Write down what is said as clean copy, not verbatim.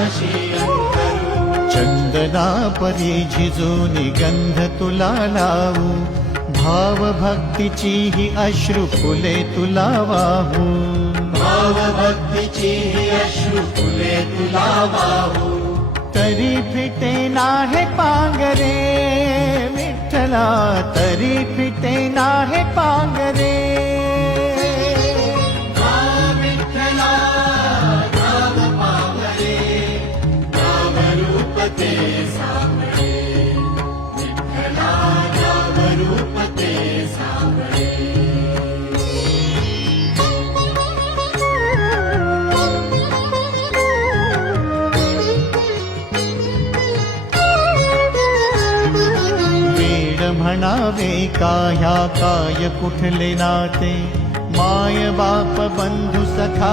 पाशी अंतरू चंदना परी झिजूनी गंध तुला लावू भाव भक्तीची ही अश्रु फुले तुला वाहू भाव भक्तीची ही अश्रु फुले तुला वाहू तरी फिटे नाहे पांगरे विठ्ठला तरी फिटे नाहे पांगरे विठ्ठला नाम पावले नाम रूप ते सावळे विठ्ठला नाम रूप ते सावळे म्हणावे का ह्या काय कुठले नाते माय बाप बंधू सखा